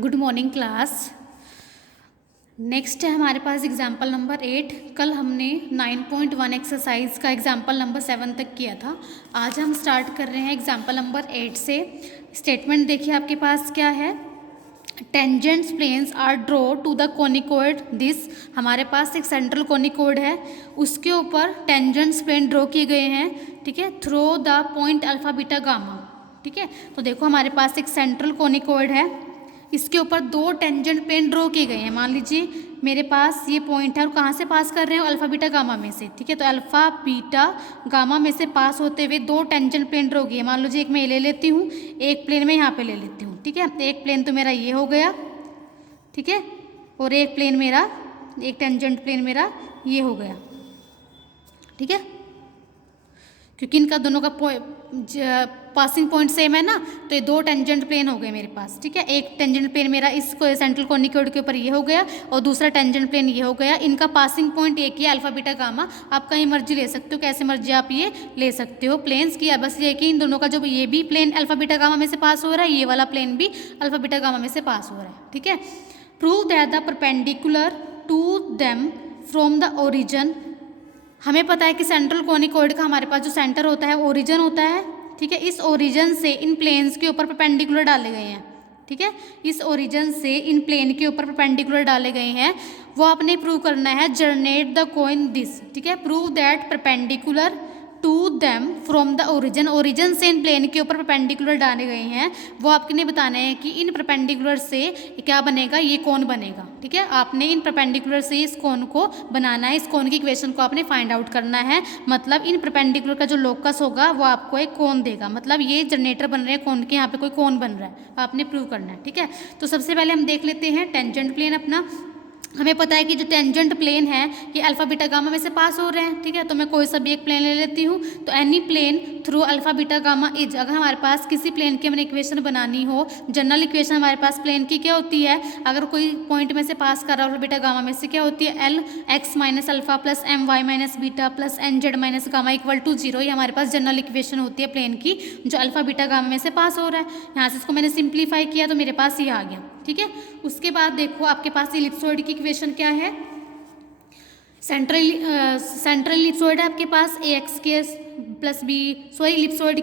Good morning class. Next है हमारे पास example number 8। कल हमने 9.1 एक्सरसाइज का एग्जाम्पल नंबर 7 तक किया था। आज हम स्टार्ट कर रहे हैं एग्जाम्पल नंबर 8 से। स्टेटमेंट देखिए आपके पास क्या है। Tangents planes are draw to the conicoid this. हमारे पास एक सेंट्रल कोनिकोइड है, उसके ऊपर टेंजेंट्स प्लेन ड्रॉ किए गए हैं, ठीक है, through the point alpha beta gamma. ठीक है, तो देखो हमारे पास एक सेंट्रल कोनिकोइड है, इसके ऊपर दो टेंजेंट प्लेन ड्रॉ किए गए हैं। मान लीजिए मेरे पास ये पॉइंट है और कहाँ से पास कर रहे हैं, अल्फा बीटा गामा में से। ठीक है, तो अल्फा बीटा गामा में से पास होते हुए दो टेंजेंट प्लेन ड्रॉ किए। मान लीजिए एक मैं ले लेती हूँ, एक प्लेन में यहाँ पे ले लेती हूँ। ठीक है, एक प्लेन तो मेरा ये हो गया, ठीक है, और एक प्लेन मेरा, एक टेंजेंट प्लेन मेरा ये हो गया। ठीक है, क्योंकि इनका दोनों का पासिंग पॉइंट सेम है ना, तो ये दो टेंजेंट प्लेन हो गए मेरे पास। ठीक है, एक टेंजेंट प्लेन मेरा इस सेंट्रल कोनिकोइड के ऊपर ये हो गया और दूसरा टेंजेंट प्लेन ये हो गया। इनका पासिंग पॉइंट एक ही है, अल्फा बीटा गामा। आप कहीं मर्जी ले सकते हो, कैसे मर्जी आप ये ले सकते हो प्लेन्स की। बस ये कि इन दोनों का जो ये भी प्लेन अल्फा बीटा गामा में से पास हो रहा है, ये वाला प्लेन भी अल्फा बीटा गामा में से पास हो रहा है। ठीक है, prove that the perpendicular to them from the origin. हमें पता है कि सेंट्रल कोनिकोइड का हमारे पास जो सेंटर होता है ओरिजिन होता है। ठीक है, इस ओरिजिन से इन प्लेन्स के ऊपर परपेंडिकुलर डाले गए हैं। ठीक है, इस ओरिजिन से इन प्लेन के ऊपर परपेंडिकुलर डाले गए हैं, वो आपने प्रूव करना है। Generate the cone this. ठीक है, prove that perpendicular to them from the origin. Origin से इन प्लेन के ऊपर परपेंडिकुलर डाले गए हैं, वो आपने बताना है कि इन परपेंडिकुलर से क्या बनेगा, ये कौन बनेगा। ठीक है, आपने इन परपेंडिकुलर से इस कोन को बनाना है, इस कोन की इक्वेशन को आपने फाइंड आउट करना है। मतलब इन परपेंडिकुलर का जो लोकस होगा वो आपको एक कोन देगा। मतलब ये जनरेटर बन रहे हैं कोन के, यहाँ पे कोई कोन बन रहा है, आपने प्रूव करना है। ठीक है, तो सबसे पहले हम देख लेते हैं टेंजेंट प्लेन अपना। हमें पता है कि जो टेंजेंट प्लेन है ये अल्फा बीटा गामा में से पास हो रहे हैं। ठीक है, तो मैं कोई सा भी एक प्लेन ले लेती हूँ। तो any plane through alpha beta gamma is. अगर हमारे पास किसी प्लेन की हमें इक्वेशन बनानी हो, जनरल इक्वेशन हमारे पास प्लेन की क्या होती है, अगर कोई पॉइंट में से पास कर रहा है अल्फा बीटा गामा में से, क्या होती है, L x minus alpha plus M y minus beta plus N z minus gamma equal to 0। ये हमारे पास जनरल इक्वेशन होती है प्लेन की, जो अल्फा बीटा गामा में से पास हो रहा है। यहाँ से इसको मैंने सिंप्लीफाई किया तो मेरे पास ये आ गया। ठीक है, उसके बाद देखो आपके पास इलिप्सॉइड की इक्वेशन क्या है। सेंट्रल इलिप्सॉइड है आपके पास ए एक्स के प्लस बी, सॉरी इलिप्सॉइड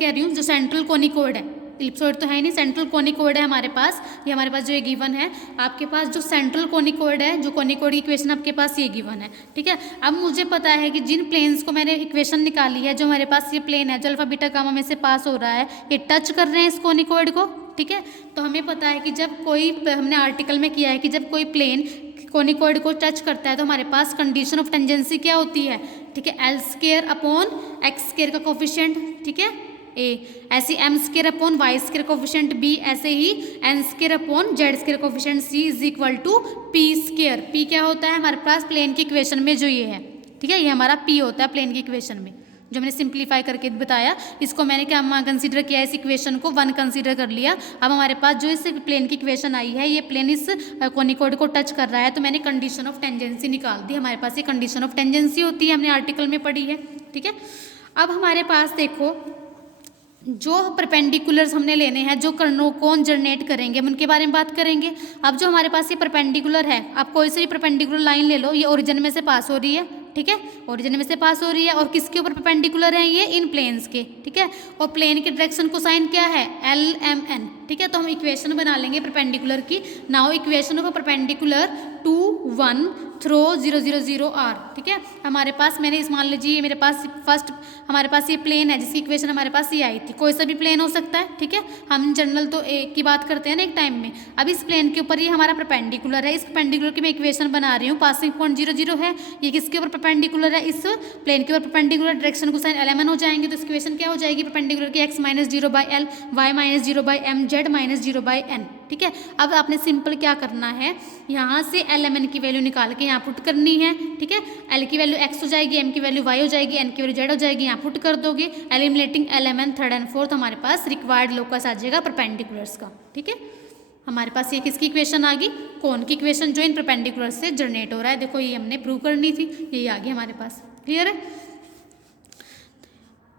कह रही हूँ, जो सेंट्रल कोनिकोइड है। इलिप्सॉइड तो है ही नहीं, सेंट्रल कोनिकोइड है हमारे पास। ये हमारे पास जो ये गिवन है, आपके पास जो सेंट्रल कोनिकोइड है, जो कोनिकोइड की इक्वेशन आपके पास ये गिवन है। ठीक है, अब मुझे पता है कि जिन प्लेन्स को मैंने इक्वेशन निकाली है, जो हमारे पास ये प्लेन है जो अल्फा बीटा गामा में से पास हो रहा है, ये टच कर रहे हैं इस कोनिकोइड को। ठीक है, तो हमें पता है कि जब कोई, हमने आर्टिकल में किया है कि जब कोई प्लेन कोनिकोइड को टच करता है तो हमारे पास कंडीशन ऑफ टेंजेंसी क्या होती है। ठीक है, L square upon X square का कोफिशिएंट, ठीक है, ए, ऐसे M square upon Y square coefficient B, ऐसे ही N square upon Z square coefficient C is equal to P square. P क्या होता है हमारे पास प्लेन की इक्वेशन में, जो ये है, ठीक है, ये हमारा पी होता है प्लेन की इक्वेशन में, जो मैंने सिंप्लीफाई करके बताया। इसको मैंने क्या कंसीडर किया, इस इक्वेशन को 1 कंसीडर कर लिया। अब हमारे पास जो इस प्लेन की इक्वेशन आई है, ये प्लेन इस कोनिकोइड को टच कर रहा है, तो मैंने कंडीशन ऑफ टेंजेंसी निकाल दी। हमारे पास ये कंडीशन ऑफ टेंजेंसी होती है, हमने आर्टिकल में पढ़ी है। ठीक है, अब हमारे पास देखो जो परपेंडिकुलर्स हमने लेने हैं, जो कौन जनरेट करेंगे, हम उनके बारे में बात करेंगे। अब जो हमारे पास ये परपेंडिकुलर है, आप कोई सी भी परपेंडिकुलर लाइन ले लो, ये ओरिजिन में से पास हो रही है। ठीक है, ओरिजिन में से पास हो रही है, और किसके ऊपर परपेंडिकुलर है, ये इन प्लेन्स के। ठीक है, और प्लेन के डायरेक्शन को साइन क्या है, एल एम एन। ठीक है, तो हम इक्वेशन बना लेंगे परपेंडिकुलर की। Now equation of perpendicular 2 1 through 0 0 0 are. ठीक है, हमारे पास मैंने इस, मान लीजिए मेरे पास फर्स्ट हमारे पास ये प्लेन है जिसकी इक्वेशन हमारे पास ये आई थी। कोई सा भी प्लेन हो सकता है। ठीक है, हम जनरल तो एक की बात करते हैं ना एक टाइम में। अब इस प्लेन के ऊपर ये हमारा परपेंडिकुलर है, इस परपेंडिकुलर की मैं इक्वेशन बना रही हूँ। पासिंग पॉइंट 0 0 है, ये किसके ऊपर परपेंडिकुलर है, इस प्लेन के ऊपर परपेंडिकुलर, डायरेक्शन को साइन एल एम एन हो जाएंगे, तो इस इक्वेशन क्या हो जाएगी, परपेंडिकुलर की x minus 0 by L, y minus 0 by M, z minus 0 by N. ठीक है, अब आपने सिंपल क्या करना है, यहाँ से एल एम एन की वैल्यू निकाल के यहाँ पुट करनी है। ठीक है, एल की वैल्यू एक्स हो जाएगी, एम की वैल्यू वाई हो जाएगी, एन की वैल्यू जेड हो जाएगी, यहाँ पुट कर दोगे। Eliminating L M N third and fourth, हमारे पास रिक्वायर्ड लोकस आ जाएगा परपेंडिकुलर्स का। ठीक है, हमारे पास ये किसकी इक्वेशन आ गई, कौन की इक्वेशन, जो इन परपेंडिकुलर से जनरेट हो रहा है। देखो ये हमने प्रूव करनी थी, यही आ गई हमारे पास। क्लियर है।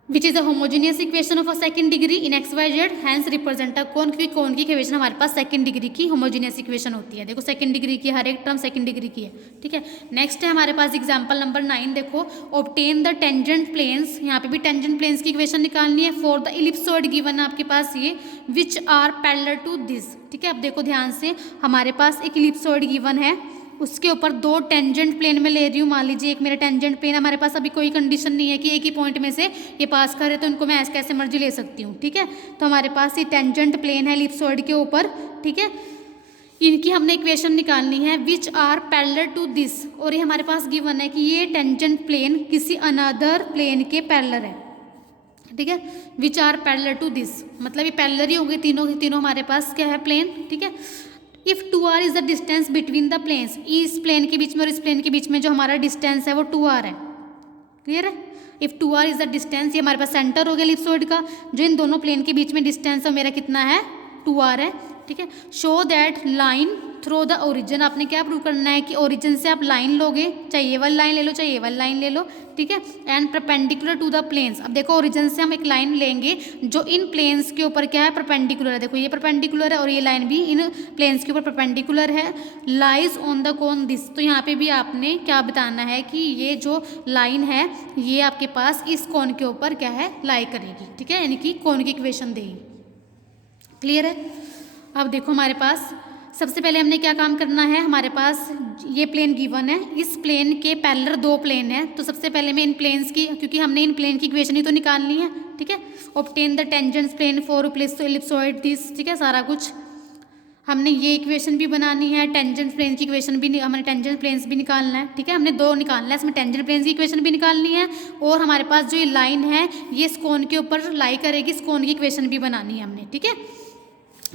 Which is a homogeneous equation of a second degree in X Y Z, hence represent a cone, क्योंकि कोन की इक्वेशन हमारे पास सेकंड डिग्री की होमोजीनियस इक्वेशन होती है। देखो सेकंड डिग्री की, हर एक टर्म सेकंड डिग्री की है, ठीक है। नेक्स्ट है हमारे पास एग्जांपल नंबर 9, देखो ऑब्टेन द टेंजेंट प्लेन्स, यहाँ पे भी टेंजेंट प्लेन्स की इक्वेशन निकालनी है फॉर द इलिप्सॉइड गिवन है आपके पास ये, which are parallel to this, ठीक है। अब देखो ध्यान से, हमारे पास एक इलिप्सॉइड गिवन है, उसके ऊपर दो टेंजेंट प्लेन में ले रही हूँ, मान लीजिए एक मेरा टेंजेंट प्लेन, हमारे पास अभी कोई कंडीशन नहीं है कि एक ही पॉइंट में से ये पास करे, तो इनको मैं ऐसे कैसे मर्जी ले सकती हूँ, ठीक है। तो हमारे पास ये टेंजेंट प्लेन है इलिप्सॉइड के ऊपर, ठीक है। इनकी हमने इक्वेशन निकालनी है which are parallel to this, और ये हमारे पास गिवन है कि ये टेंजेंट प्लेन किसी अनदर प्लेन के पैरेलल है, ठीक है। Which are parallel to this मतलब ये पैरेलल ही होंगे तीनों हमारे पास क्या है, प्लेन, ठीक है। If 2r is the distance between the planes, इस प्लेन के बीच में और इस प्लेन के बीच में जो हमारा डिस्टेंस है वो 2r है, क्लियर है। If 2r is the distance, ये हमारे पास सेंटर हो गया इलिप्सॉइड का, जो इन दोनों प्लेन के बीच में डिस्टेंस है मेरा कितना है, 2r है, ठीक है। Show that line through the origin, आपने क्या प्रूव करना है कि ओरिजिन से आप लाइन लोगे, चाहे ये वाली लाइन ले लो चाहे ये वाली लाइन ले लो, ठीक है। And perpendicular to the planes, अब देखो ओरिजिन से हम एक लाइन लेंगे जो इन प्लेन्स के ऊपर क्या है, परपेंडिकुलर है, देखो ये परपेंडिकुलर है और ये लाइन भी इन प्लेन्स के ऊपर परपेंडिकुलर है, lies on the cone this, तो यहाँ पे भी आपने क्या बताना है कि ये जो लाइन है ये आपके पास इस कोन के ऊपर क्या है, लाई करेगी, ठीक है, यानी कि कोन की इक्वेशन देगी, क्लियर है। अब देखो हमारे पास सबसे पहले हमने क्या काम करना है, हमारे पास ये प्लेन गिवन है, इस प्लेन के पैरेलल दो प्लेन है, तो सबसे पहले मैं इन प्लेन्स की, क्योंकि हमने इन प्लेन की इक्वेशन ही तो निकालनी है, ठीक है। Obtain the tangent plane for ellipsoid this, ठीक है, सारा कुछ हमने ये इक्वेशन भी बनानी है, टेंजेंट प्लेन की इक्वेशन भी, हमें टेंजेंट प्लेन्स भी निकालना है, ठीक है, हमने दो निकालना है, इसमें टेंजेंट प्लेन्स की इक्वेशन भी निकालनी है, और हमारे पास जो ये लाइन है ये इस कोन के ऊपर लाई करेगी, इस कोन की इक्वेशन भी बनानी है हमने, ठीक है,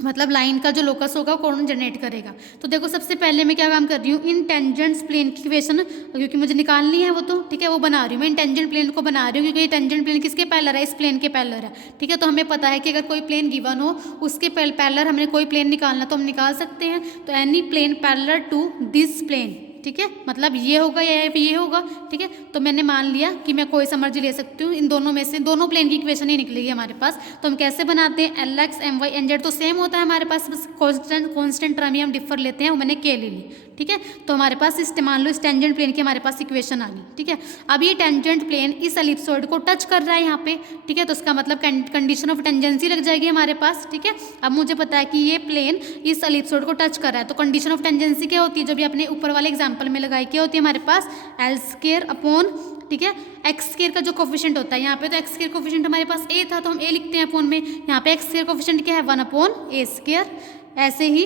मतलब लाइन का जो लोकस होगा कोण जनरेट करेगा। तो देखो सबसे पहले मैं क्या काम कर रही हूँ, इन टेंजेंट्स प्लेन की इक्वेशन, क्योंकि मुझे निकालनी है वो तो, ठीक है, वो बना रही हूँ मैं, इन टेंजेंट प्लेन को बना रही हूँ, क्योंकि ये टेंजेंट प्लेन किसके पैरेलल है, इस प्लेन के पैरेलल है, ठीक है। तो हमें पता है कि अगर कोई प्लेन गिवन हो उसके पैरेलल हमने कोई प्लेन निकालना तो हम निकाल सकते हैं, तो any plane parallel to this plane, ठीक है, मतलब ये होगा या ये होगा, ठीक है। तो मैंने मान लिया कि मैं कोई सा मर्जी ले सकती हूँ, इन दोनों में से दोनों प्लेन की इक्वेशन ही निकलेगी हमारे पास। तो हम कैसे बनाते हैं, LX MY NZ तो सेम होता है हमारे पास, बस कॉन्स्टेंट टर्म ही हम डिफर लेते हैं, वो मैंने के ले ली, ठीक है। तो हमारे पास इस मान लो इस टेंजेंट प्लेन की हमारे पास इक्वेशन आ गई, ठीक है। अब ये टेंजेंट प्लेन इस एलिप्सॉइड को टच कर रहा है यहाँ पे, ठीक है, तो उसका मतलब कंडीशन ऑफ टेंजेंसी लग जाएगी हमारे पास, ठीक है। अब मुझे पता है कि ये प्लेन इस एलिप्सॉइड को टच कर रहा है, तो कंडीशन ऑफ टेंजेंसी क्या होती है, जब ये अपने ऊपर वाले एग्जाम्पल में लगाई, क्या होती है हमारे पास, एल स्क्वायर अपॉन, ठीक है, एक्स स्क्वायर का जो कोफिशिएंट होता है, यहाँ पे तो एक्स स्क्वायर कोफिशिएंट हमारे पास ए था तो हम ए लिखते हैं अपॉन में, यहाँ पे एक्स स्क्वायर कोफिशिएंट क्या है, 1 अपॉन ए स्क्वायर, ऐसे ही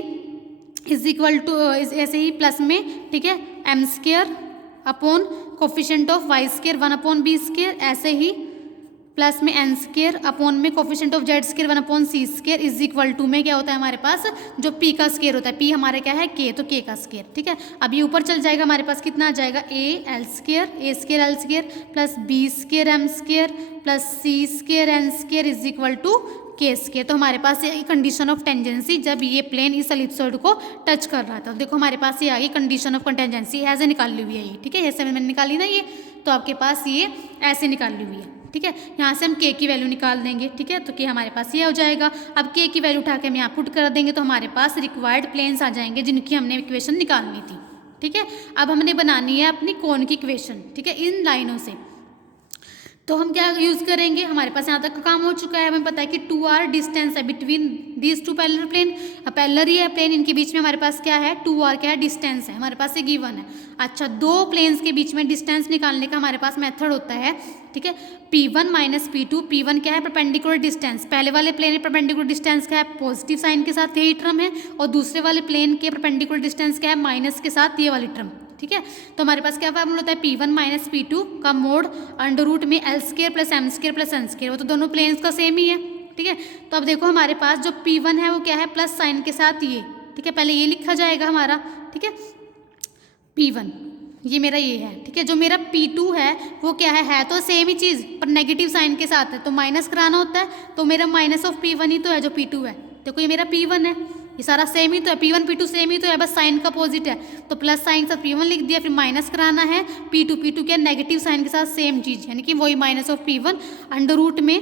इज इक्वल टू ऐसे ही प्लस में, ठीक है, M square upon coefficient of Y square 1 upon B square, ऐसे ही प्लस में एन स्क्वायर अपॉन में coefficient of Z square 1 upon C square is equal to में क्या होता है हमारे पास, जो पी का स्क्वायर होता है, पी हमारे क्या है के, तो के का स्क्वायर, ठीक है। अब ये ऊपर चल जाएगा, हमारे पास कितना आ जाएगा, A L square L square plus B square M square plus C square N square is equal to K square. तो हमारे पास ये कंडीशन ऑफ टेंजेंसी जब ये प्लेन इस एलिप्सॉइड को टच कर रहा था, देखो हमारे पास ये आ गई कंडीशन ऑफ टेंजेंसी, ऐसे निकाली हुई है ये, ठीक है, ऐसे मैंने निकाली ना ये, तो आपके पास ये ऐसे निकाली हुई है, ठीक है। यहाँ से हम के की वैल्यू निकाल देंगे, ठीक है, तो के हमारे पास ये हो जाएगा। अब के की वैल्यू उठा के हम यहाँ पुट कर देंगे तो हमारे पास रिक्वायर्ड प्लेन्स आ जाएंगे जिनकी हमने इक्वेशन निकालनी थी, ठीक है। अब हमने बनानी है अपनी कोन की इक्वेशन, ठीक है, इन लाइनों से। तो हम क्या यूज़ करेंगे, हमारे पास यहाँ तक का काम हो चुका है, हमें पता है कि 2r डिस्टेंस है between these two parallel plane, parallel ही है प्लेन, इनके बीच में हमारे पास क्या है, 2r क्या है, डिस्टेंस है, हमारे पास ये गिवन है। अच्छा, दो प्लेन्स के बीच में डिस्टेंस निकालने का हमारे पास मेथड होता है, ठीक है, P1 माइनस P2, P1 क्या है, परपेंडिकुलर डिस्टेंस, पहले वाले प्लेन में परपेंडिकुलर डिस्टेंस क्या है, पॉजिटिव साइन के साथ यही टर्म है, और दूसरे वाले प्लेन के परपेंडिकुलर डिस्टेंस क्या है, माइनस के साथ ये वाली टर्म, ठीक है। तो हमारे पास क्या फॉर्मूला होता है, P1 माइनस P2 का मोड अंडर रूट में L square plus M square plus N square, वो तो दोनों प्लेन्स का सेम ही है, ठीक है। तो अब देखो हमारे पास जो P1 है वो क्या है, प्लस साइन के साथ ये, ठीक है, पहले ये लिखा जाएगा हमारा, ठीक है, P1 ये मेरा ये है, ठीक है। जो मेरा P2 है वो क्या है तो सेम ही चीज़ पर नेगेटिव साइन के साथ है, तो माइनस कराना होता है, तो मेरा माइनस ऑफ P1 ही तो है जो P2 है, देखो ये मेरा P1 है, ये सारा सेम ही तो है, P1 P2 सेम ही तो है, बस साइन का अपोजिट है। तो प्लस साइन के साथ P1 लिख दिया, फिर माइनस कराना है P2 के नेगेटिव साइन के साथ सेम चीज़, यानी कि वही minus of P1 under root में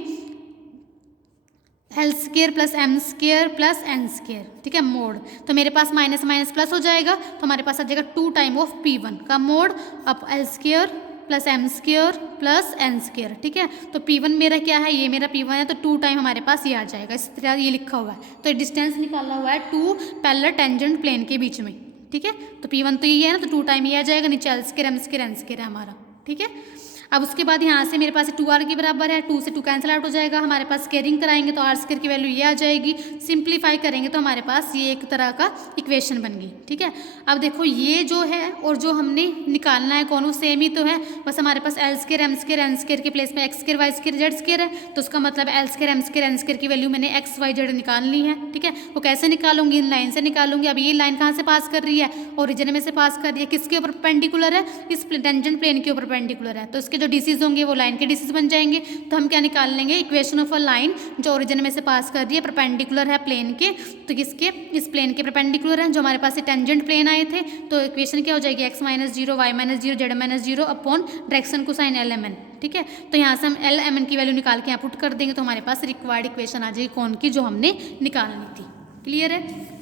L square plus M square plus N square, ठीक है, मोड। तो मेरे पास माइनस माइनस प्लस हो जाएगा, तो हमारे पास आ जाएगा 2 टाइम ऑफ P1 का मोड अब L square plus M square plus N square, ठीक है। तो P1 मेरा क्या है, ये मेरा P1 है, तो 2 टाइम हमारे पास ये आ जाएगा, इस तरह ये लिखा हुआ है। तो डिस्टेंस निकाला हुआ है 2 पैरेलल टेंजेंट प्लेन के बीच में, ठीक है। तो P1 तो ये है ना, तो 2 टाइम ये आ जाएगा, नीचे L square M square N square है हमारा, ठीक है। अब उसके बाद यहाँ से मेरे पास 2r के बराबर है, 2 से 2 कैंसिल आउट हो जाएगा, हमारे पास स्केयरिंग कराएंगे तो आर स्क्वायर की वैल्यू ये आ जाएगी, सिंप्लीफाई करेंगे तो हमारे पास ये एक तरह का इक्वेशन बन गई, ठीक है। अब देखो ये जो है और जो हमने निकालना है कौन सेम ही तो है, बस हमारे पास L square M square N square के प्लेस में x square y square z square है, तो उसका मतलब L square M square N square की वैल्यू मैंने x y z निकालनी है, ठीक है। वो कैसे निकालूंगी, इन लाइन से निकालूंगी। अब ये लाइन कहाँ से पास कर रही है, ओरिजिन में से पास कर रही है, किसके ऊपर परपेंडिकुलर है, इस टेंजेंट प्लेन के ऊपर परपेंडिकुलर है, तो इसके जो डिसीज होंगे वो लाइन के डिसीज बन जाएंगे। तो हम क्या निकाल लेंगे, इक्वेशन ऑफ अ लाइन जो ओरिजिन में से पास कर रही है, परपेंडिकुलर है प्लेन के, तो किसके, इस प्लेन के परपेंडिकुलर है, जो हमारे पास टेंजेंट प्लेन आए थे। तो इक्वेशन क्या हो जाएगी, x minus 0 y minus 0 z minus 0 upon direction cosine L M N, ठीक है। तो यहाँ से हम एल एम एन की वैल्यू निकाल के यहाँ पुट कर देंगे, तो हमारे पास रिक्वायर्ड इक्वेशन आ जाएगी कौन की, जो हमने निकालनी थी। क्लियर है।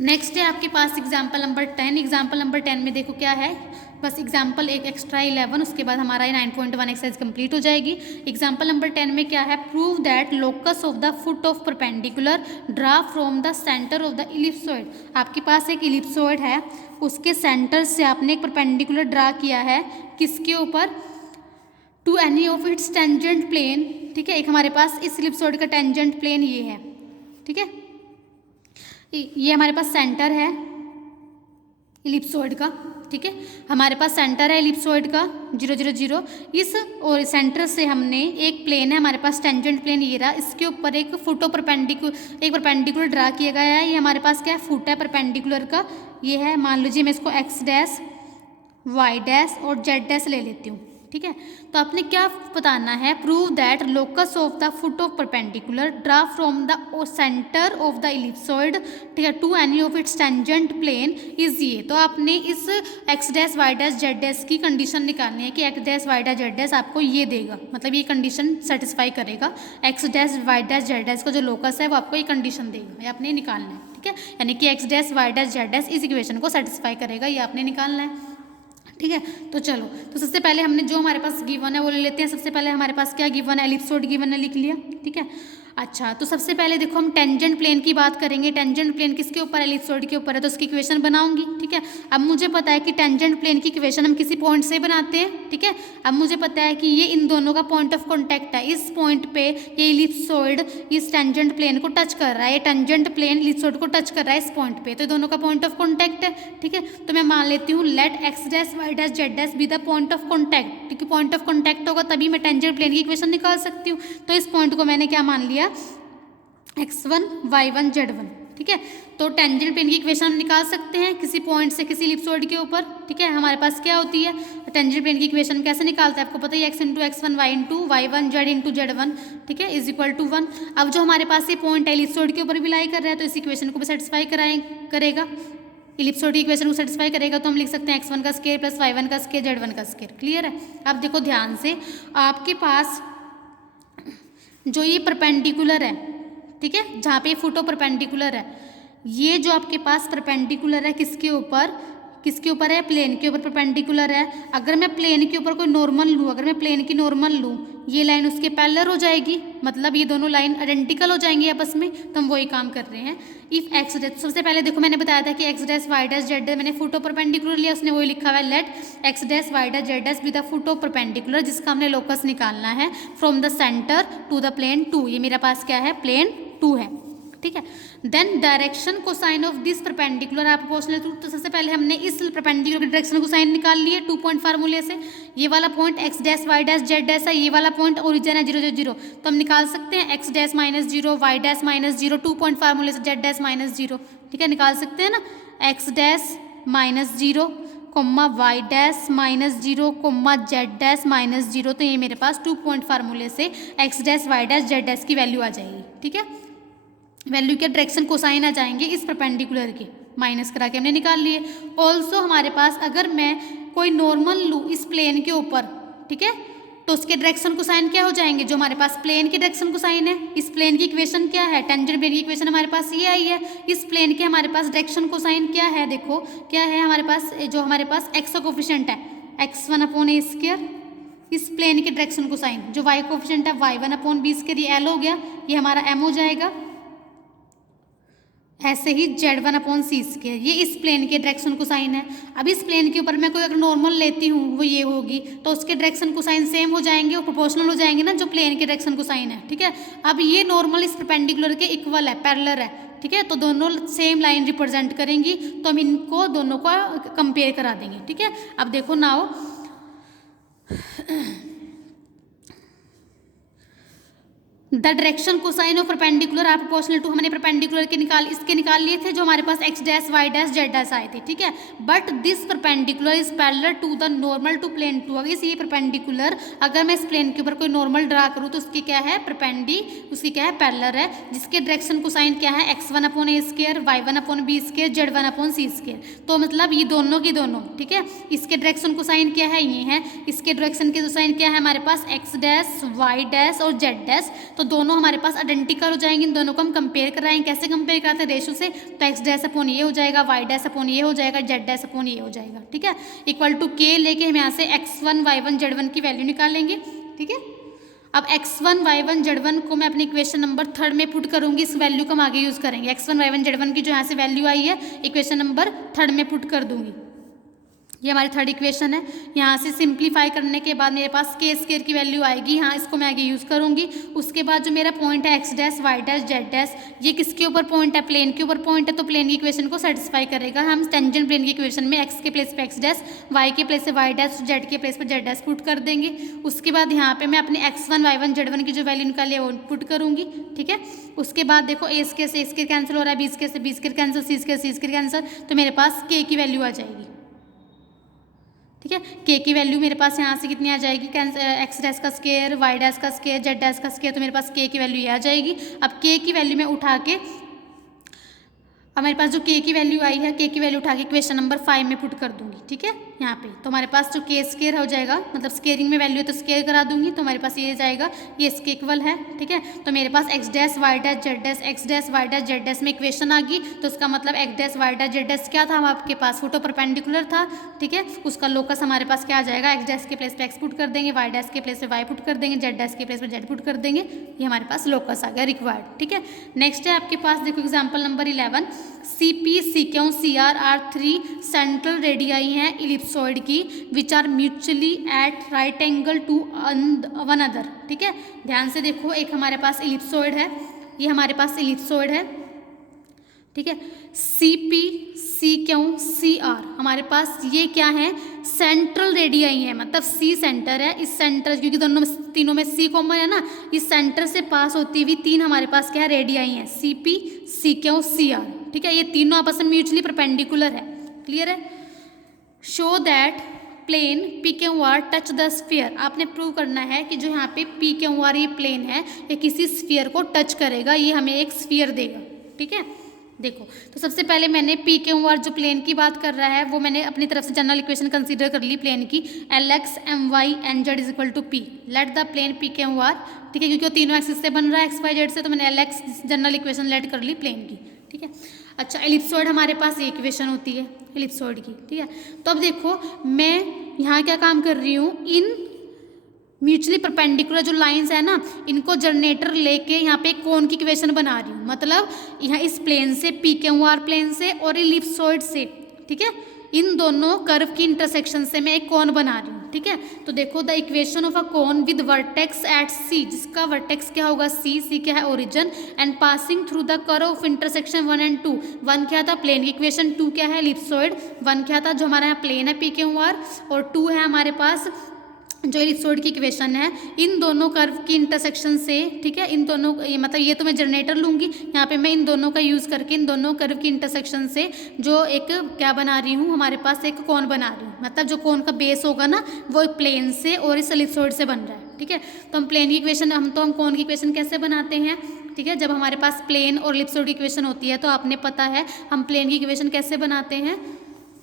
नेक्स्ट है आपके पास एग्जाम्पल नंबर 10। एग्जाम्पल नंबर 10 में देखो क्या है, बस एग्जाम्पल एक एक्स्ट्रा 11, उसके बाद हमारा ये 9.1 एक्सरसाइज कंप्लीट हो जाएगी। एग्जाम्पल नंबर 10 में क्या है, prove that locus of the foot of perpendicular draw from the centre of the ellipsoid. आपके पास एक इलिप्सॉइड है, उसके सेंटर से आपने एक परपेंडिकुलर ड्रा किया है, किसके ऊपर, to any of its tangent plane, ठीक है। एक हमारे पास इस इलिप्सॉइड का टेंजेंट प्लेन ये है, ठीक है, ये हमारे पास सेंटर है इलिप्सॉइड का, ठीक है। हमारे पास सेंटर है इलिप्सॉइड का 0 0 0, इस और सेंटर से हमने एक प्लेन है हमारे पास टेंजेंट प्लेन ये रहा, इसके ऊपर एक फुट ऑफ एक परपेंडिकुलर ड्रा किया गया है। ये हमारे पास क्या है, फुट है परपेंडिकुलर का, ये है, मान लीजिए मैं इसको x डैश y डैश और z डैश ले लेती हूँ, ठीक है। तो आपने क्या बताना है, prove that locus of the foot of perpendicular draw from the centre of the ellipsoid, ठीक है, to any of its tangent plane is ये। तो आपने इस x dash y dash z dash की कंडीशन निकालनी है कि x dash y dash z dash आपको ये देगा, मतलब ये कंडीशन सेटिस्फाई करेगा, x dash y dash z dash का जो लोकस है वो आपको ये कंडीशन देगा, ये आपने निकालना है, ठीक है। यानी कि x dash y dash z dash इस इक्वेशन को सेटिस्फाई करेगा, ये आपने निकालना है, ठीक है। तो चलो, तो सबसे पहले हमने जो हमारे पास गिवन है वो ले लेते हैं। सबसे पहले हमारे पास क्या गिवन है, एलिप्सॉइड गिवन है, लिख लिया, ठीक है। अच्छा, तो सबसे पहले देखो हम टेंजेंट प्लेन की बात करेंगे। टेंजेंट प्लेन किसके ऊपर है, एलिप्सॉइड के ऊपर है, तो उसकी इक्वेशन बनाऊंगी, ठीक है। अब मुझे पता है कि टेंजेंट प्लेन की इक्वेशन हम किसी पॉइंट से बनाते हैं, ठीक है। अब मुझे पता है कि ये इन दोनों का पॉइंट ऑफ कॉन्टैक्ट है, इस पॉइंट पे ये एलिप्सॉइड इस टेंजेंट प्लेन को टच कर रहा है, ये टेंजेंट प्लेन एलिप्सॉइड को टच कर रहा है इस पॉइंट पे, तो दोनों का पॉइंट ऑफ कॉन्टैक्ट है, ठीक है। तो मैं मान लेती हूँ let X dash Y dash Z dash be the point of contact, ठीक है। पॉइंट ऑफ कॉन्टैक्ट होगा तभी मैं टेंजेंट प्लेन की इक्वेशन निकाल सकती हूँ। तो इस पॉइंट को मैंने क्या मान लिया, x1 y1 z1, ठीक है। तो टेंजेंट प्लेन की इक्वेशन हम निकाल सकते हैं किसी पॉइंट से किसी एलिप्सॉइड के ऊपर, ठीक है। हमारे पास क्या होती है टेंजेंट प्लेन की इक्वेशन कैसे निकालते हैं आपको पता है, x into x1 y into y1 z into z1, ठीक है, इज इक्वल टू 1। अब जो हमारे पास ये पॉइंट है एलिप्सॉइड के ऊपर भी लाई कर रहा है, तो इस इक्वेशन को भी सेटिस्फाई करेगा, एलिप्सॉइड की इक्वेशन को सेटिस्फाई करेगा। तो हम लिख सकते हैं x1 का स्क्वायर प्लस y1 का स्क्वायर z1 का स्क्वायर। क्लियर है। अब देखो ध्यान से, आपके पास जो ये परपेंडिकुलर है, ठीक है, जहाँ पे फुट ऑफ परपेंडिकुलर है, ये जो आपके पास परपेंडिकुलर है किसके ऊपर है, प्लेन के ऊपर परपेंडिकुलर है। अगर मैं प्लेन के ऊपर कोई नॉर्मल लूँ, अगर मैं प्लेन की नॉर्मल लूँ, ये लाइन उसके पैरेलल हो जाएगी, मतलब ये दोनों लाइन आइडेंटिकल हो जाएंगी आपस में, तो हम वही काम कर रहे हैं। इफ एक्स डैश, सबसे पहले देखो मैंने बताया था कि X dash Y dash Z dash, मैंने फुट ऑफ परपेंडिकुलर लिया, उसने वही लिखा हुआ है let X dash Y dash Z dash be the foot of perpendicular, जिसका हमने लोकस निकालना है from the centre to the plane 2। ये मेरे पास क्या है, प्लेन 2 है, ठीक है। Then direction cosine of this perpendicular आप पूछ ले, तो सबसे पहले हमने इस परपेंडिकुलर की डायरेक्शन कोसाइन निकाल लिए 2 पॉइंट फार्मूले से। ये वाला point X dash Y dash Z dash है, ये वाला पॉइंट ओरिजिन है 0 0 0, तो हम निकाल सकते हैं X dash minus 0 Y dash minus 0 2 point फार्मूले से जेड डैश माइनस 0, ठीक है, निकाल सकते हैं ना। X dash minus 0 comma Y dash minus 0 comma Z dash minus 0, तो ये मेरे पास 2 पॉइंट फार्मूले से X dash Y dash Z dash की वैल्यू आ जाएगी, ठीक है। वैल्यू के डायरेक्शन कोसाइन आ जाएंगे इस परपेंडिकुलर के, माइनस करा के हमने निकाल लिए। ऑल्सो हमारे पास अगर मैं कोई नॉर्मल लूँ इस प्लेन के ऊपर, ठीक है, तो उसके डायरेक्शन कोसाइन क्या हो जाएंगे, जो हमारे पास प्लेन के डायरेक्शन कोसाइन है, इस प्लेन की इक्वेशन क्या है, टेंजेंट प्लेन की इक्वेशन हमारे पास ये आई है, इस प्लेन के हमारे पास डायरेक्शन कोसाइन क्या है, देखो क्या है हमारे पास, जो हमारे पास एक्स का कोफिशिएंट है x1/a², इस प्लेन के डायरेक्शन कोसाइन जो y कोफिशिएंट है y1/b², ये l हो गया, ये हमारा m हो जाएगा। ऐसे ही z1/c², ये इस प्लेन के डायरेक्शन कोसाइन है। अब इस प्लेन के ऊपर मैं कोई अगर नॉर्मल लेती हूँ वो ये होगी, तो उसके डायरेक्शन कोसाइन सेम हो जाएंगे और प्रोपोर्शनल हो जाएंगे ना जो प्लेन के डायरेक्शन कोसाइन है, ठीक है। अब ये नॉर्मल इस परपेंडिकुलर के इक्वल है, पैरेलल है, ठीक है, तो दोनों सेम लाइन रिप्रेजेंट करेंगी, तो हम इनको दोनों को कंपेयर करा देंगे, ठीक है। अब देखो now the direction cosine of perpendicular are proportional to, हमने परपेंडिकुलर के इसके निकाल लिए थे जो हमारे पास x dash y dash z dash आए थे, ठीक है। But this perpendicular is parallel to the normal to plane to, अगर ये परपेंडिकुलर अगर मैं इस प्लेन के ऊपर कोई नॉर्मल ड्रा करूँ तो उसकी क्या है, उसकी क्या है, पैरेलल है, जिसके डायरेक्शन कोसाइन क्या है x1/a², y1/b², z1/c²। तो मतलब ये दोनों की दोनों, ठीक है, इसके डायरेक्शन कोसाइन क्या है, ये है, इसके डायरेक्शन के कोसाइन क्या है हमारे पास x डैश y डैश और z डैश, तो दोनों हमारे पास आइडेंटिकल हो जाएंगे। इन दोनों को हम कंपेयर कराएंगे, कैसे कंपेयर कराते हैं, रेशो से, तो x डैश अपॉन ये हो जाएगा, y डैश अपॉन ये हो जाएगा, z डैश अपॉन ये हो जाएगा, ठीक है, इक्वल टू k लेके हम यहाँ से x1 y1 z1 की वैल्यू निकालेंगे, ठीक है। अब x1 y1 z1 को मैं अपनी इक्वेशन नंबर 3 में पुट करूंगी, इस वैल्यू को हम आगे यूज करेंगे, x1 y1 z1 की जो यहाँ से वैल्यू आई है इक्वेशन नंबर 3 में पुट कर दूंगी, ये हमारी थर्ड इक्वेशन है। यहाँ से सिंप्लीफाई करने के बाद मेरे पास k² की वैल्यू आएगी, यहाँ इसको मैं आगे यूज़ करूँगी। उसके बाद जो मेरा पॉइंट है x dash y dash z dash, ये किसके ऊपर पॉइंट है, प्लेन के ऊपर पॉइंट है, तो प्लेन की इक्वेशन को सेटिस्फाई करेगा। हम टेंजेंट प्लेन की इक्वेशन में x के प्लेस पे x डैश, y के प्लेस पे y डैश, z के प्लेस पे z डैश पुट कर देंगे। उसके बाद यहाँ पे मैं अपने x1 y1 z1 की जो वैल्यू निकाली है वो पुट करूँगी, ठीक है। उसके बाद देखो a² से a² कैंसिल हो रहा है, b² से b² कैंसिल, c² से c² कैंसिल, तो मेरे पास k की वैल्यू आ जाएगी, ठीक है। k की वैल्यू मेरे पास यहाँ से कितनी आ जाएगी, x डैश का स्क्वायर, y डैश का स्क्वायर, z डैश का स्क्वायर, तो मेरे पास k की वैल्यू ये आ जाएगी। अब k की वैल्यू में उठा के, अब मेरे पास जो k की वैल्यू आई है, k की वैल्यू उठा के इक्वेशन नंबर 5 में पुट कर दूंगी, ठीक है, यहाँ पे। तो हमारे पास जो k² हो जाएगा, मतलब स्केयरिंग में वैल्यू है तो स्केयर करा दूंगी, तो हमारे पास ये जाएगा, ये इसके इक्वल है, ठीक है। तो मेरे पास x dash y dash z dash, x dash y dash z dash में इक्वेशन आ गई, तो उसका मतलब x dash y dash z dash क्या था, आपके पास फोटो परपेंडिकुलर था, ठीक है। उसका लोकस हमारे पास क्या आ जाएगा, x डैश के प्लेस पे x पुट कर देंगे, y डैश के प्लेस पे y पुट कर देंगे, z डैश के प्लेस पे z पुट कर देंगे, ये हमारे पास लोकस आ गया रिक्वायर्ड, ठीक है। नेक्स्ट है आपके पास, देखो example number 11, CP CQ CR are 3 central radii हैं इलिप्सॉइड की which are mutually at right angle to one other, ठीक है। ध्यान से देखो, एक हमारे पास इलिप्सॉइड है, ये हमारे पास इलिप्सॉइड है, ठीक है। CP CQ CR हमारे पास ये क्या है, सेंट्रल रेडियाई है, मतलब C सेंटर है, इस सेंटर, क्योंकि दोनों तीनों में C कॉमन है ना, इस सेंटर से पास होती हुई तीन हमारे पास क्या है, रेडियाई हैं, CP CQ CR, ठीक है। ये तीनों आपस में म्यूचुअली परपेंडिकुलर है, क्लियर है। Show that plane PQR touch the sphere, आपने प्रूव करना है कि जो यहाँ पे PQR ये प्लेन है, ये किसी स्फीयर को टच करेगा, ये हमें एक स्फीयर देगा, ठीक है। देखो, तो सबसे पहले मैंने PQR जो प्लेन की बात कर रहा है वो मैंने अपनी तरफ से जनरल इक्वेशन कंसीडर कर ली प्लेन की, LX MY NZ is equal to P, let the plane PQR, ठीक है, क्योंकि वो तीनों एक्सिस से बन रहा है x y z से, तो मैंने LX जनरल इक्वेशन लेट कर ली प्लेन की, ठीक है। अच्छा, एलिप्सॉइड हमारे पास ये इक्वेशन होती है एलिप्सॉइड की, ठीक है। तो अब देखो, मैं यहाँ क्या काम कर रही हूँ, इन म्यूचुअली परपेंडिकुलर जो लाइंस है ना, इनको जनरेटर लेके यहाँ पे कोन की इक्वेशन बना रही हूँ, मतलब यहाँ इस प्लेन से PQR प्लेन से और इलिप्सॉइड से, ठीक है, इन दोनों कर्व की इंटरसेक्शन से मैं एक कोन बना रही हूँ, ठीक है। तो देखो, the equation of a cone with vertex at C, जिसका वर्टेक्स क्या होगा C क्या है origin, and passing through the curve of intersection 1 and 2, 1 क्या था प्लेन की इक्वेशन, 2 क्या है एलिप्सॉइड, 1 क्या था जो हमारा यहाँ प्लेन है PQR, और 2 है हमारे पास जो एलिप्सॉइड की इक्वेशन है, इन दोनों कर्व की इंटरसेक्शन से, ठीक है, इन दोनों, ये मतलब ये तो मैं जनरेटर लूँगी, यहाँ पे मैं इन दोनों का यूज़ करके इन दोनों कर्व की इंटरसेक्शन से जो एक क्या बना रही हूँ, हमारे पास एक कोन बना रही हूँ, मतलब जो कोन का बेस होगा ना वो प्लेन से और इस एलिप्सॉइड से बन रहा है, ठीक है। तो हम प्लेन की इक्वेशन, हम कोन की इक्वेशन कैसे बनाते हैं, ठीक है। जब हमारे पास प्लेन और एलिप्सॉइड की इक्वेशन होती है तो आपने पता है हम प्लेन की इक्वेशन कैसे बनाते हैं,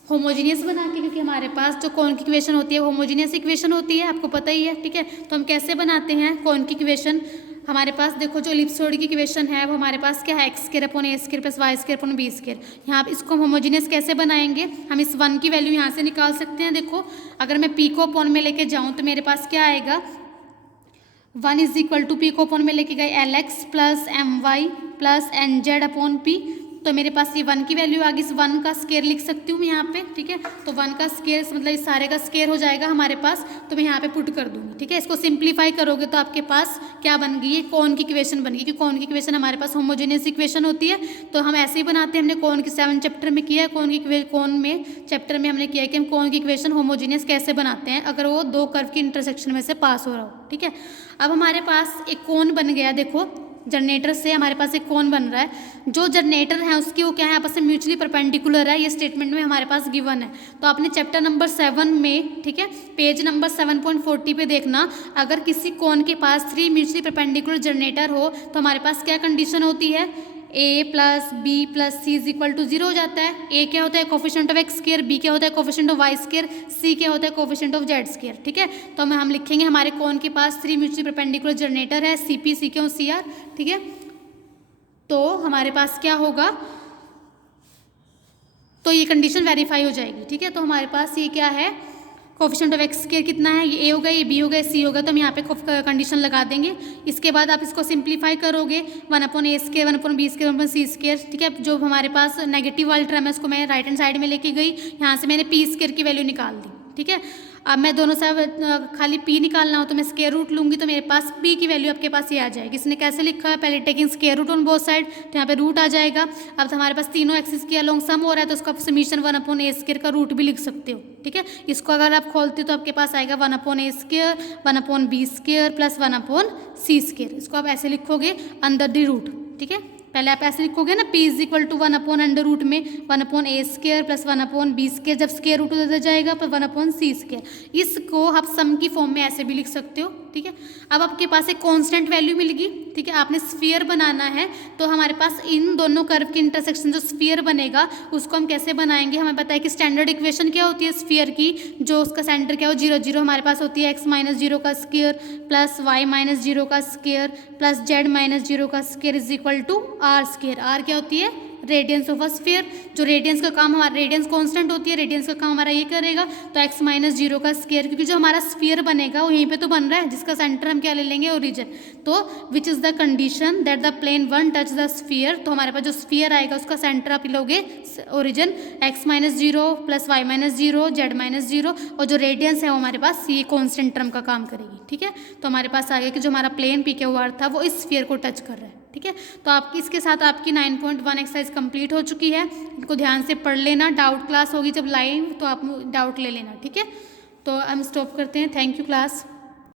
होमोजीनियस बना के, क्योंकि हमारे पास जो कोन की इक्वेशन होती है वो होमोजीनियस इक्वेशन होती है, आपको पता ही है, ठीक है। तो हम कैसे बनाते हैं कोन की इक्वेशन, हमारे पास देखो जो एलिप्सॉइड की इक्वेशन है वो हमारे पास क्या है, X square upon A square plus Y square upon B square. यहाँ पे इसको होमोजीनियस कैसे बनाएंगे, हम इस 1 की वैल्यू यहाँ से निकाल सकते हैं। देखो अगर मैं पी को अपॉन में लेके जाऊँ तो मेरे पास क्या आएगा, 1 इज इक्वल टू पी को अपॉन में लेके गए L X plus M Y plus N Z upon P, तो मेरे पास ये 1 की वैल्यू आ गई। इस 1 का स्केयर लिख सकती हूँ मैं यहाँ पे, ठीक है। तो 1 का स्केयर मतलब इस सारे का स्केयर हो जाएगा हमारे पास, तो मैं यहाँ पे पुट कर दूँगी, ठीक है। इसको सिंप्लीफाई करोगे तो आपके पास क्या बन गई, ये कोन की इक्वेशन बन गई, क्योंकि कोन की इक्वेशन हमारे पास होमोजेनियस इक्वेशन होती है। तो हम ऐसे ही बनाते हैं, हमने कोन की 7 चैप्टर में किया है, कोन में चैप्टर में हमने किया है कि हम कोन की इक्वेशन होमोजेनियस कैसे बनाते हैं अगर वो 2 कर्व की इंटरसेक्शन में से पास हो रहा हो, ठीक है। अब हमारे पास एक कोन बन गया, देखो जनरेटर से हमारे पास एक कोन बन रहा है, जो जनरेटर है उसकी वो क्या है, आपस में म्यूचुअली परपेंडिकुलर है, ये स्टेटमेंट में हमारे पास गिवन है। तो आपने चैप्टर नंबर 7 में, ठीक है, पेज नंबर 7.40 पे देखना, अगर किसी कोन के पास 3 म्यूचुअली परपेंडिकुलर जनरेटर हो तो हमारे पास क्या कंडीशन होती है, a plus B plus C is equal to 0 हो जाता है। a क्या होता है, coefficient of X square, b क्या होता है, coefficient of Y square, c क्या होता है, कोफिशिएंट ऑफ जेड स्क्वायर, ठीक है। तो हम लिखेंगे हमारे कोन के पास 3 म्यूचुअली परपेंडिकुलर जनरेटर है, सी पी सी क्यों सी आर, ठीक है। तो हमारे पास क्या होगा, तो ये कंडीशन वेरीफाई हो जाएगी, ठीक है। तो हमारे पास ये क्या है, कोफिशिएंट ऑफ एक्स स्क्वायर कितना है, ये a होगा, ये b होगा, c होगा, तो हम यहाँ पे कंडीशन लगा देंगे। इसके बाद आप इसको सिंप्लीफाई करोगे, 1 upon A square 1 upon B square 1 upon C square, ठीक है। जो हमारे पास नेगेटिव वाली टर्म है उसको मैं राइट हैंड साइड में लेके गई, यहाँ से मैंने पी स्क्वायर की वैल्यू निकाल दी, ठीक है। अब मैं दोनों साइड खाली p निकालना हो तो मैं स्क्वायर रूट लूँगी, तो मेरे पास p की वैल्यू आपके पास ये आ जाएगी। इसने कैसे लिखा है, पहले taking square root on both side, तो यहाँ पे रूट आ जाएगा। अब हमारे पास तीनों एक्सिस के अलोंग सम हो रहा है तो उसका समीशन 1 अपॉन ए स्क्वायर का रूट भी लिख सकते हो, ठीक है। इसको अगर आप खोलते हो तो आपके पास आएगा 1 upon A square 1 upon B square plus 1 upon C square. इसको आप ऐसे लिखोगे अंडर द रूट, ठीक है। पहले आप ऐसे लिखोगे ना, p is equal to 1 upon under root में 1 upon A square plus 1 upon B square, जब स्क्वायर रूट उधर जाएगा पर 1 अपॉन सी स्क्वायर। इसको आप सम की फॉर्म में ऐसे भी लिख सकते हो, ठीक है। अब आपके पास एक कांस्टेंट वैल्यू मिल गई, ठीक है। आपने स्फीयर बनाना है तो हमारे पास इन दोनों कर्व के इंटरसेक्शन जो स्फीयर बनेगा उसको हम कैसे बनाएंगे, हमें पता है कि स्टैंडर्ड इक्वेशन क्या होती है स्फीयर की, जो उसका सेंटर क्या हो 0 0 हमारे पास होती है, x माइनस 0 का स्क्वायर प्लस y माइनस 0 का स्क्वायर प्लस z माइनस 0 का square is equal to R square. R क्या होती है, रेडियंस ऑफ अ स्फीयर। जो रेडियंस का काम हमारा, रेडियंस कांस्टेंट होती है, रेडियंस का काम हमारा ये करेगा, तो x माइनस 0 का स्क्वायर, क्योंकि जो हमारा स्फीयर बनेगा वो यहीं पे तो बन रहा है, जिसका सेंटर हम क्या ले लेंगे, ओरिजिन। तो which is the condition that the plane 1 touch the sphere, तो हमारे पास जो स्फीयर आएगा उसका सेंटर आप लोगे origin, x minus 0 plus Y minus 0 Z minus 0, और जो रेडियंस है वो हमारे पास ये कॉन्स्टेंट टर्म का काम करेगी, ठीक है। तो हमारे पास आ गया कि जो हमारा प्लेन पी क्यू आर था वो इस स्फीयर को टच कर रहा है, ठीक है। तो आपकी इसके साथ आपकी 9.1 एक्सरसाइज कंप्लीट हो चुकी है। इनको ध्यान से पढ़ लेना, डाउट क्लास होगी जब लाइव तो आप डाउट ले लेना, ठीक है। तो हम स्टॉप करते हैं। Thank you class.